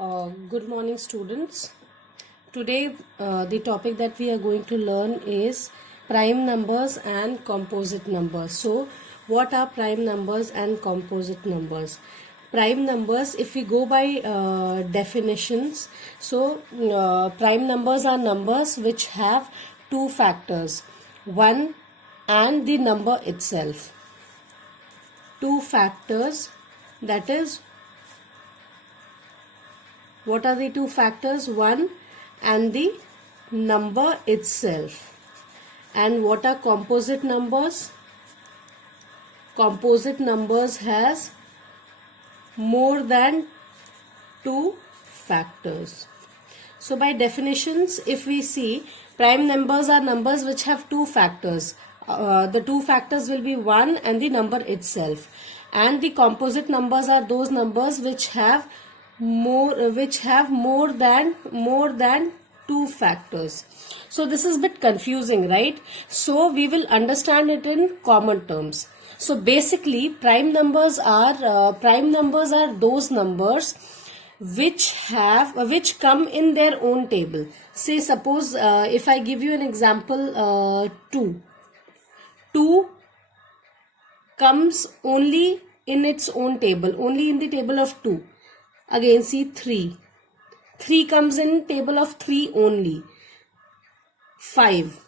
Good morning, students. Today, the topic that we are going to learn is prime numbers and composite numbers. So, what are prime numbers and composite numbers? Prime numbers, if we go by definitions, prime numbers are numbers which have two factors, 1 and the number itself. Two factors, that is, what are the two factors? 1 and the number itself. And what are composite numbers? Composite numbers has more than two factors. So by definitions, if we see, prime numbers are numbers which have two factors. The two factors will be 1 and the number itself. And the composite numbers are those numbers which have more than two factors. So this is a bit confusing, right? So we will understand it in common terms. So basically, prime numbers are those numbers which come in their own table. Say suppose if I give you an example, 2 comes only in its own table, only in the table of 2. Again, see 3 comes in table of 3 only. 5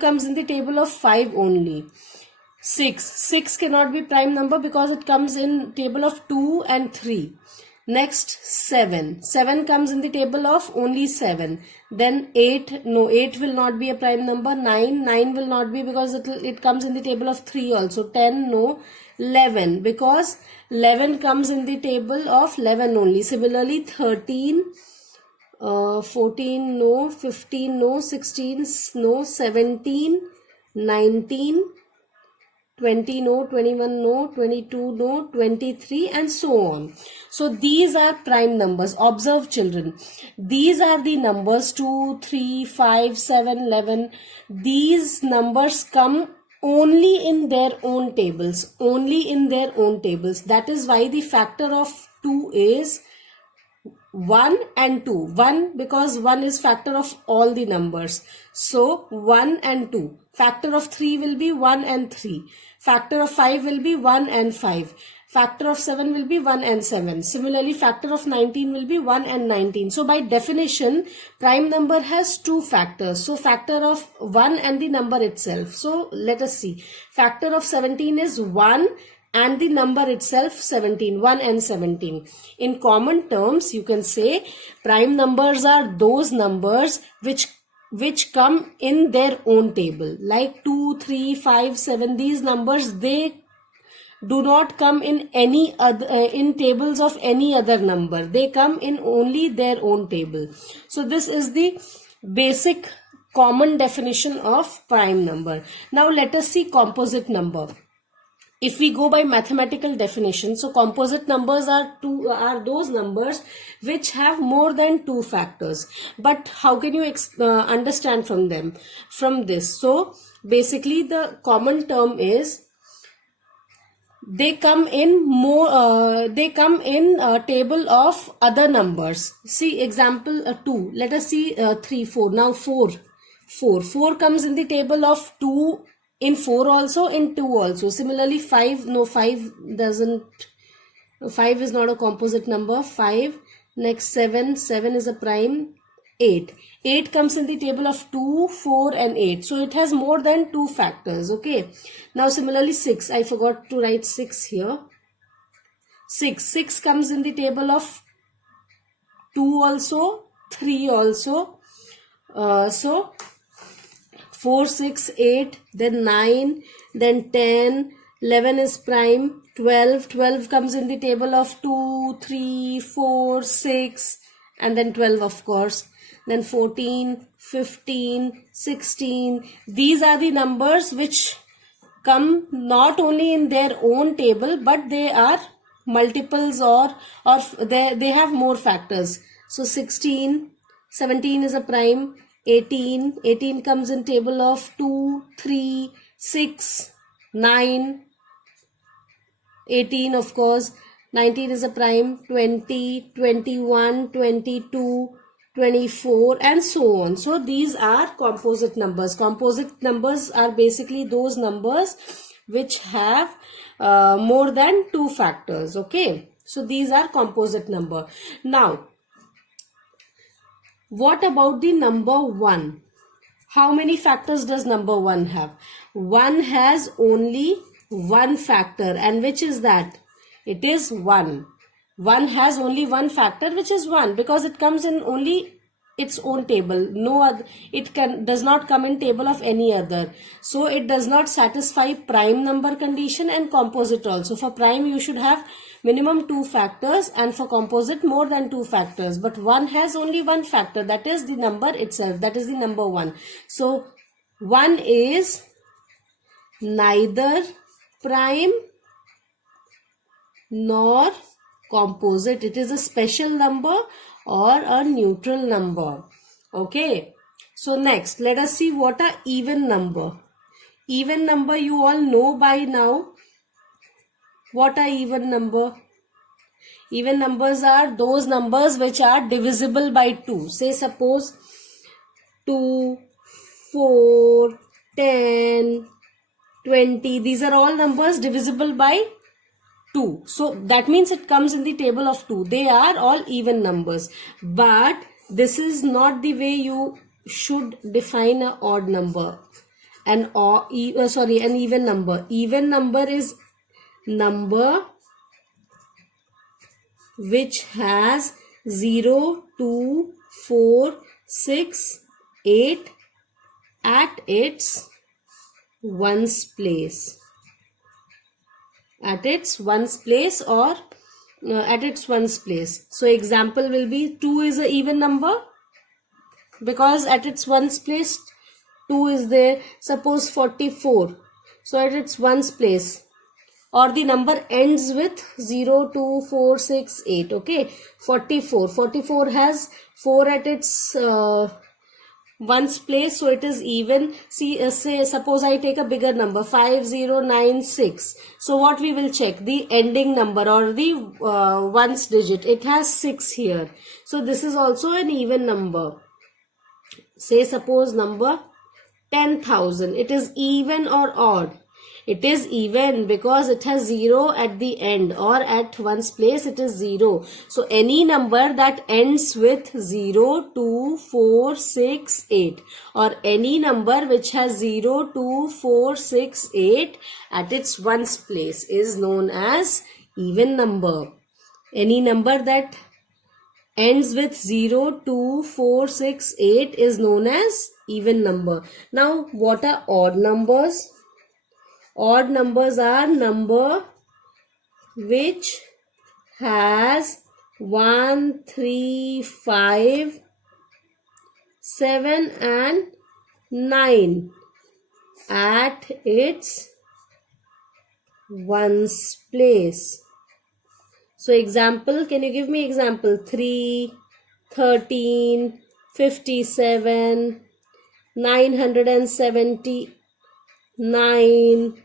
comes in the table of 5 only. 6 cannot be prime number because it comes in table of 2 and 3. Next, 7 comes in the table of only 7. Then 8 will not be a prime number. 9 will not be because it comes in the table of 3 also. 10 no. 11 because 11 comes in the table of 11 only. Similarly, 13, 14 no, 15 no, 16 no, 17, 19, 20 no, 21 no, 22 no, 23 and so on. So these are prime numbers. Observe, children. These are the numbers 2, 3, 5, 7, 11. These numbers come only in their own tables. Only in their own tables. That is why the factor of 2 is 1 and 2. 1 because 1 is factor of all the numbers. So 1 and 2. Factor of 3 will be 1 and 3. Factor of 5 will be 1 and 5. Factor of 7 will be 1 and 7. Similarly, factor of 19 will be 1 and 19. So by definition, prime number has two factors. So factor of 1 and the number itself. So let us see. Factor of 17 is 1 and the number itself 17, 1 and 17. In common terms, you can say prime numbers are those numbers which come in their own table. Like 2, 3, 5, 7, these numbers, they do not come in any other in tables of any other number. They come in only their own table. So this is the basic common definition of prime number. Now let us see composite number. If we go by mathematical definition, so composite numbers are those numbers which have more than two factors. But how can you understand from this? So basically the common term is they come in a table of other numbers. See example 2. Let us see 3, 4. Now 4 comes in the table of 2 in 4 also, in 2 also. Similarly 5 is not a composite number. 5. Next 7 is a prime. 8 comes in the table of 2, 4 and 8. So it has more than two factors. Okay. Now similarly 6. I forgot to write 6 here. 6 comes in the table of 2 also, 3 also. So 4, 6, 8, then 9, then 10, 11 is prime, 12 comes in the table of 2, 3, 4, 6 and then 12 of course. Then 14, 15, 16. These are the numbers which come not only in their own table but they are multiples or they have more factors. So 16, 17 is a prime. 18 comes in table of 2, 3, 6, 9, 18 of course, 19 is a prime, 20, 21, 22, 24 and so on. So these are composite numbers. Composite numbers are basically those numbers which have more than 2 factors. Okay, so these are composite number. Now what about the number 1? How many factors does number 1 have? 1 has only one factor, and which is that? It is 1. 1 has only one factor, which is 1, because it comes in only its own table. No other, does not come in table of any other. So it does not satisfy prime number condition and composite also. For prime you should have minimum 2 factors, and for composite more than 2 factors. But 1 has only one factor, that is the number itself, that is the number 1. So 1 is neither prime nor composite. It is a special number or a neutral number. Okay, so next let us see what are even number. Even number you all know by now. What are even number? Even numbers are those numbers which are divisible by 2. Say suppose 2, 4, 10, 20. These are all numbers divisible by 2. So that means it comes in the table of 2. They are all even numbers. But this is not the way you should define an odd number. An even number. Even number is number which has 0, 2, 4, 6, 8 at its ones place. At its ones place or at its ones place. So example will be 2 is an even number because at its ones place 2 is there. Suppose 44. So at its ones place, or the number ends with 0, 2, 4, 6, 8. Okay, 44. 44 has 4 at its ones place, so it is even. See, say suppose I take a bigger number 5096. So what we will check? The ending number or the ones digit. It has 6 here. So this is also an even number. Say suppose number 10,000. It is even or odd? It is even because it has 0 at the end, or at ones place it is 0. So any number that ends with 0, 2, 4, 6, 8 or any number which has 0, 2, 4, 6, 8 at its ones place is known as even number. Any number that ends with 0, 2, 4, 6, 8 is known as even number. Now what are odd numbers? Odd numbers are number which has 1, 3, 5, 7 and 9 at its ones place. So example, can you give me example? 3, 13, 57, 979,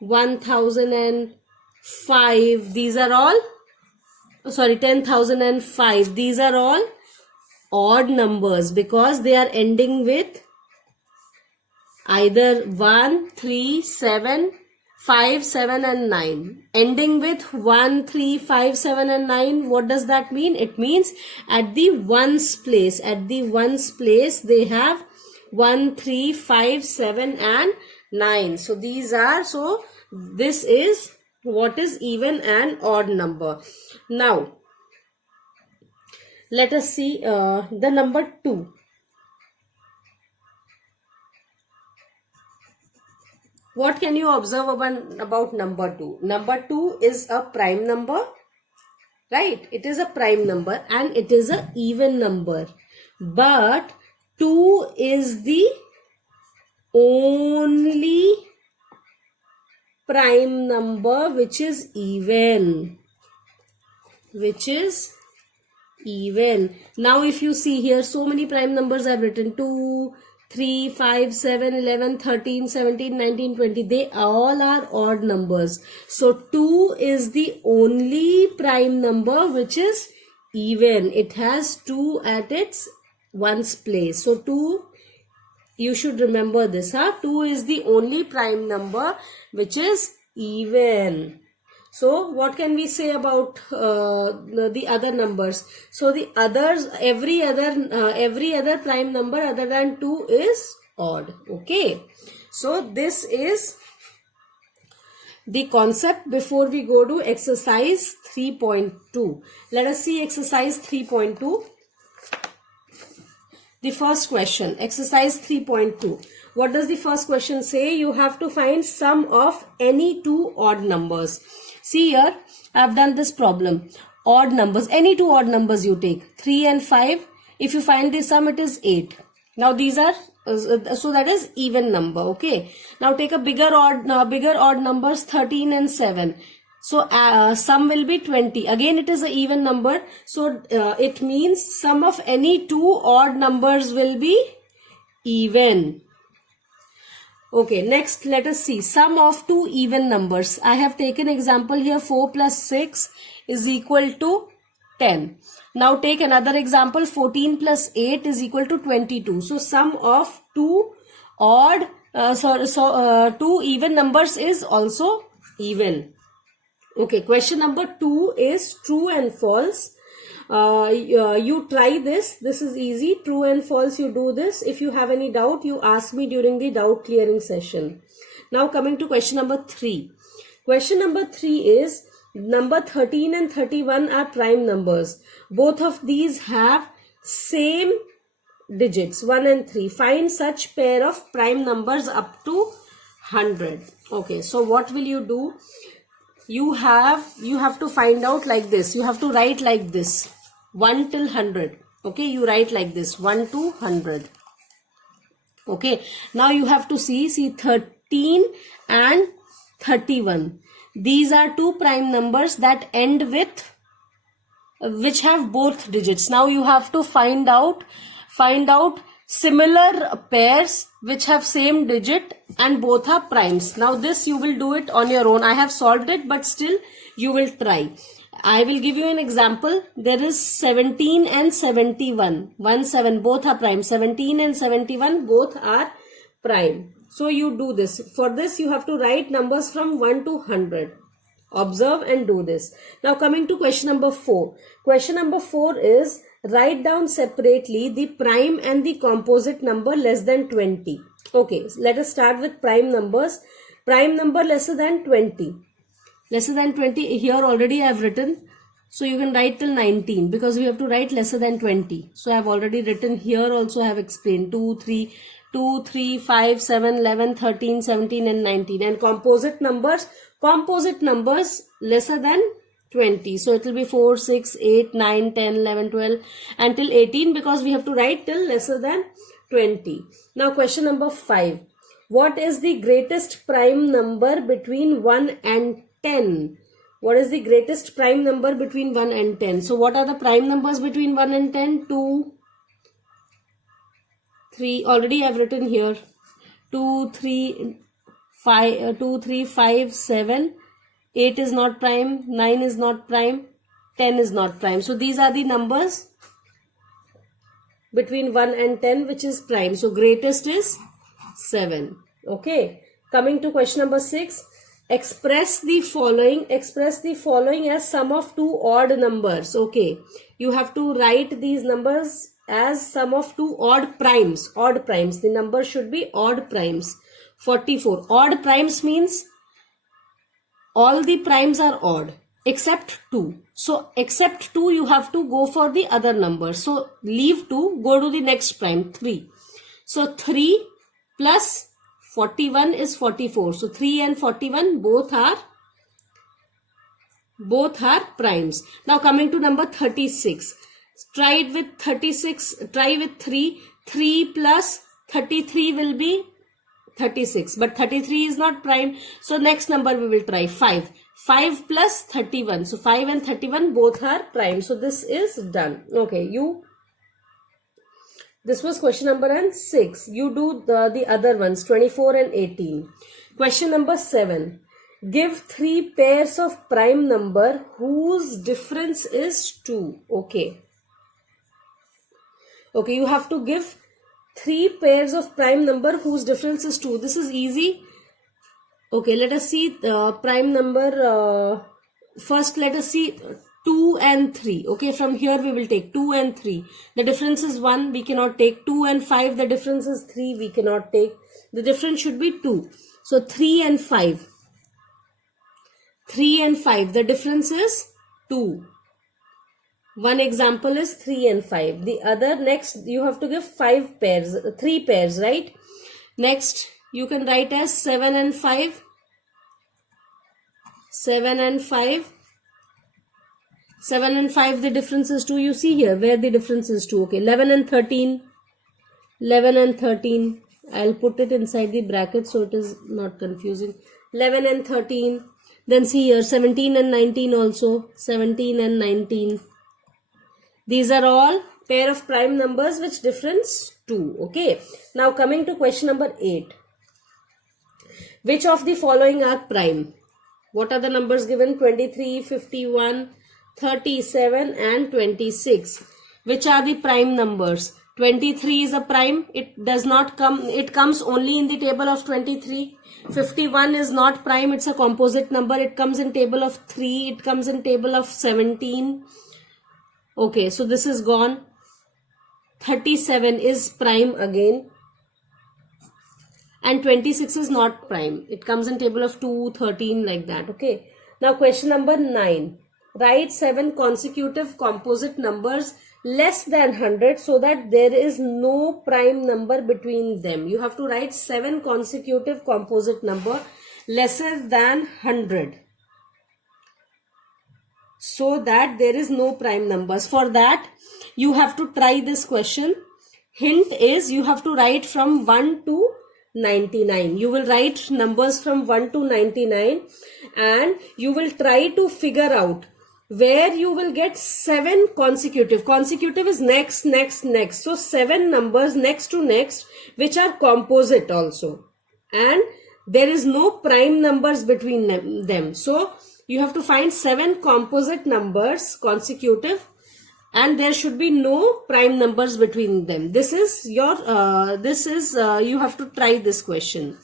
1005. These are all, 10,005. These are all odd numbers because they are ending with either 1, 3, 7, 5, 7 and 9. Ending with 1, 3, 5, 7 and 9. What does that mean? It means at the ones place. At the ones place they have 1, 3, 5, 7 and 9. So these are, so this is what is even and odd number. Now let us see the number 2. What can you observe about number 2? Number 2 is a prime number, right? It is a prime number and it is an even number. But 2 is the only prime number which is even. Now if you see here, so many prime numbers I have written. 2, 3, 5, 7, 11, 13, 17, 19, 20. They all are odd numbers. So 2 is the only prime number which is even. It has 2 at its ones place. So 2, you should remember this, 2 is the only prime number which is even. So what can we say about the other numbers? So the others, every other prime number other than 2 is odd. Okay. So this is the concept before we go to exercise 3.2. Let us see exercise 3.2. The first question, exercise 3.2. What does the first question say? You have to find sum of any two odd numbers. See here, I have done this problem. Odd numbers, any two odd numbers you take, 3 and 5. If you find the sum, it is 8. Now these are, so that is even number. Okay. Now take a bigger odd numbers, 13 and 7. So sum will be 20. Again, it is an even number. So it means sum of any two odd numbers will be even. Okay, next let us see sum of two even numbers. I have taken example here, 4 plus 6 is equal to 10. Now take another example, 14 plus 8 is equal to 22. So sum of two two even numbers is also even. Okay, question number 2 is true and false. You try this. This is easy. True and false, you do this. If you have any doubt, you ask me during the doubt clearing session. Now coming to question number 3. Question number 3 is number 13 and 31 are prime numbers. Both of these have same digits, 1 and 3. Find such pair of prime numbers up to 100. Okay, so what will you do? You have to find out like this. You have to write like this, 1 till 100. Okay, you write like this, 1 to 100. Okay, now you have to see 13 and 31. These are two prime numbers that end with, which have both digits. Now you have to find out similar pairs which have same digit and both are primes. Now this you will do it on your own. I have solved it, but still you will try. I will give you an example. There is 17 and 71. 1, 7, both are prime. 17 and 71 both are prime. So you do this. For this you have to write numbers from 1 to 100. Observe and do this. Now coming to question number 4. Question number 4 is write down separately the prime and the composite number less than 20. Okay, so let us start with prime numbers. Prime number lesser than 20. Lesser than 20, here already I have written. So you can write till 19 because we have to write lesser than 20. So I have already written here also I have explained 2, 3, 5, 7, 11, 13, 17 and 19. And composite numbers lesser than 20. So it will be 4, 6, 8, 9, 10, 11, 12 until 18 because we have to write till lesser than 20. Now question number 5. What is the greatest prime number between 1 and 10? What is the greatest prime number between 1 and 10? So what are the prime numbers between 1 and 10? 2, 3. Already I have written here. 2, 3, 5, 7. 8 is not prime, 9 is not prime, 10 is not prime. So these are the numbers between 1 and 10 which is prime. So greatest is 7. Okay. Coming to question number 6. Express the following as sum of two odd numbers. Okay. You have to write these numbers as sum of two odd primes. The number should be odd primes. 44. Odd primes means all the primes are odd except 2. So except 2 you have to go for the other number. So leave 2, go to the next prime, 3. So 3 plus 41 is 44. So 3 and 41 both are primes. Now coming to number 36. Try it with 36. Try with 3. 3 plus 33 will be 36, but 33 is not prime. So next number we will try 5. 5 plus 31. So 5 and 31 both are prime. So this is done. Okay, this was question number 6. You do the other ones, 24 and 18. Question number 7. Give 3 pairs of prime number whose difference is 2. Okay. Okay, you have to give 3 pairs of prime number whose difference is 2. This is easy. Okay, let us see prime number. First, let us see 2 and 3. Okay, from here we will take 2 and 3. The difference is 1, we cannot take. 2 and 5, the difference is 3, we cannot take. The difference should be 2. So 3 and 5. 3 and 5, the difference is 2. One example is 3 and 5. The other, next you have to give 5 pairs, 3 pairs, right? Next you can write as 7 and 5. 7 and 5. 7 and 5, the difference is 2. You see here where the difference is 2. Okay, 11 and 13. 11 and 13. I'll put it inside the bracket so it is not confusing. 11 and 13. Then see here 17 and 19 also. 17 and 19. These are all pair of prime numbers which difference 2. Okay. Now coming to question number 8. Which of the following are prime? What are the numbers given? 23, 51, 37 and 26. Which are the prime numbers? 23 is a prime. It does not come, it comes only in the table of 23. 51 is not prime, it's a composite number. It comes in table of 3. It comes in table of 17. Okay, so this is gone. 37 is prime again. And 26 is not prime. It comes in table of 2, 13 like that. Okay. Now question number 9. Write 7 consecutive composite numbers less than 100 so that there is no prime number between them. You have to write 7 consecutive composite number lesser than 100 so that there is no prime numbers. For that you have to try this question. Hint is you have to write from 1 to 99. You will write numbers from 1 to 99 and you will try to figure out where you will get 7 consecutive. Consecutive is next, next, next. So 7 numbers next to next which are composite also. And there is no prime numbers between them. So you have to find 7 composite numbers consecutive and there should be no prime numbers between them. This is your, you have to try this question.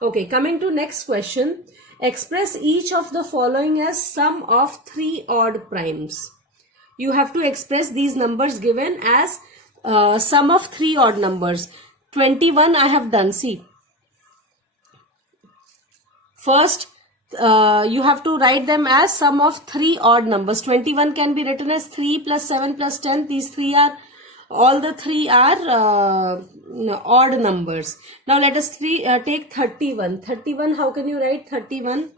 Okay, coming to next question. Express each of the following as sum of 3 odd primes. You have to express these numbers given as sum of 3 odd numbers. 21 I have done. See. First, you have to write them as sum of 3 odd numbers. 21 can be written as 3 plus 7 plus 10. These 3 are, all the 3 are odd numbers. Now let us take 31. 31, how can you write 31?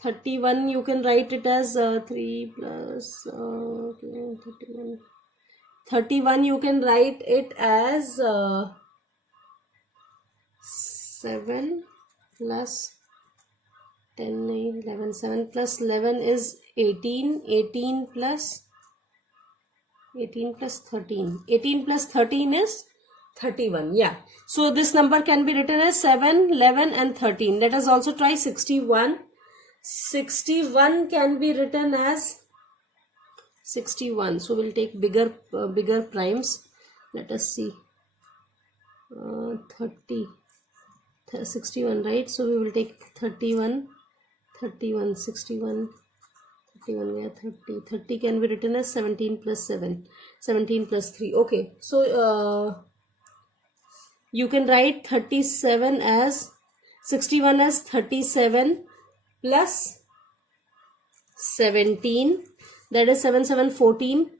31 you can write it as 3 plus 31. 31 you can write it as 7 plus 10, 9, 11, 7 plus 11 is 18, 18 plus 13. 18 plus 13 is 31. Yeah. So this number can be written as 7, 11 and 13. Let us also try 61. 61 can be written as 61. So we'll take bigger primes. Let us see. 61, right? So we will take 31, 61, 31, yeah, 30 can be written as 17 plus 7, 17 plus 3. Okay, so you can write 37 as 61 as 37 plus 17, that is 7, 7, 14.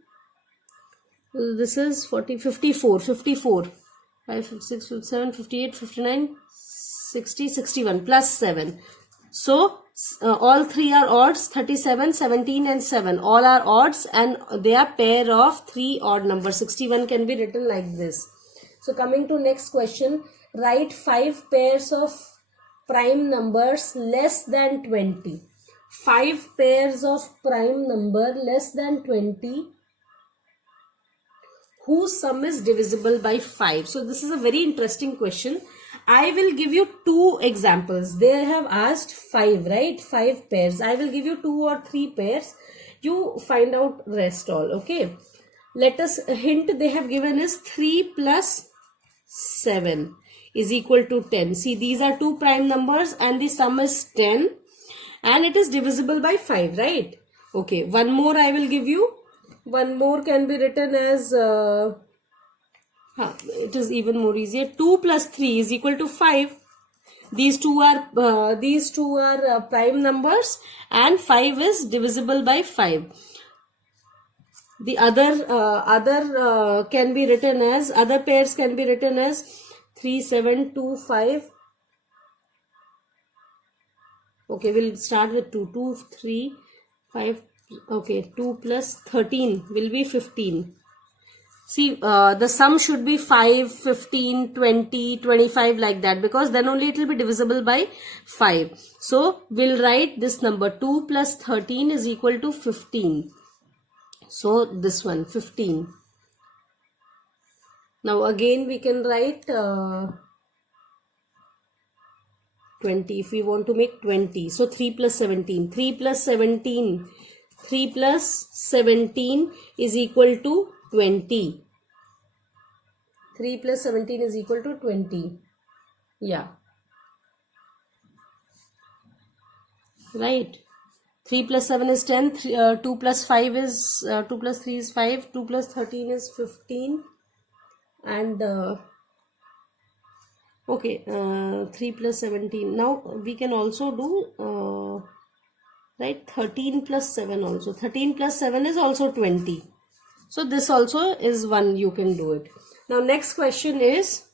This is 40, 54, 5, 6, 7, 58, 59, 60, 61 plus 7. So all 3 are odds, 37, 17 and 7. All are odds and they are pair of 3 odd numbers. 61 can be written like this. So coming to next question, write 5 pairs of prime numbers less than 20. 5 pairs of prime number less than 20 whose sum is divisible by 5. So this is a very interesting question. I will give you 2 examples. They have asked 5, right? 5 pairs. I will give you 2 or 3 pairs. You find out rest all, okay? Let us, hint they have given is 3 plus 7 is equal to 10. See, these are 2 prime numbers and the sum is 10 and it is divisible by 5, right? Okay, one more I will give you. One more can be written as, it is even more easier. 2 plus 3 is equal to 5. These two are prime numbers and 5 is divisible by 5. The other can be written as, other pairs can be written as 3, 7, 2, 5. Okay, we'll start with 2, 2, 3, 5. Okay, 2 plus 13 will be 15. See, the sum should be 5, 15, 20, 25 like that, because then only it will be divisible by 5. So, we'll write this number 2 plus 13 is equal to 15. So, this one 15. Now, again we can write 20 if we want to make 20. So, 3 plus 17. 3 plus 17. 3 plus 17 is equal to 20. 3 plus 17 is equal to 20. Yeah. Right. 3 plus 7 is 10. 2 plus 5 is, 2 plus 3 is 5. 2 plus 13 is 15. And, okay, 3 plus 17. Now, we can also do, right, 13 plus 7 also. 13 plus 7 is also 20. So, this also is one you can do it. Now, next question is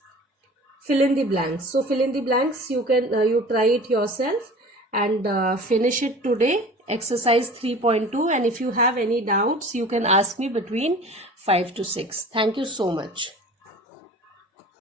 fill in the blanks. So, fill in the blanks. You can, you try it yourself and finish it today. Exercise 3.2. And if you have any doubts, you can ask me between 5 to 6. Thank you so much.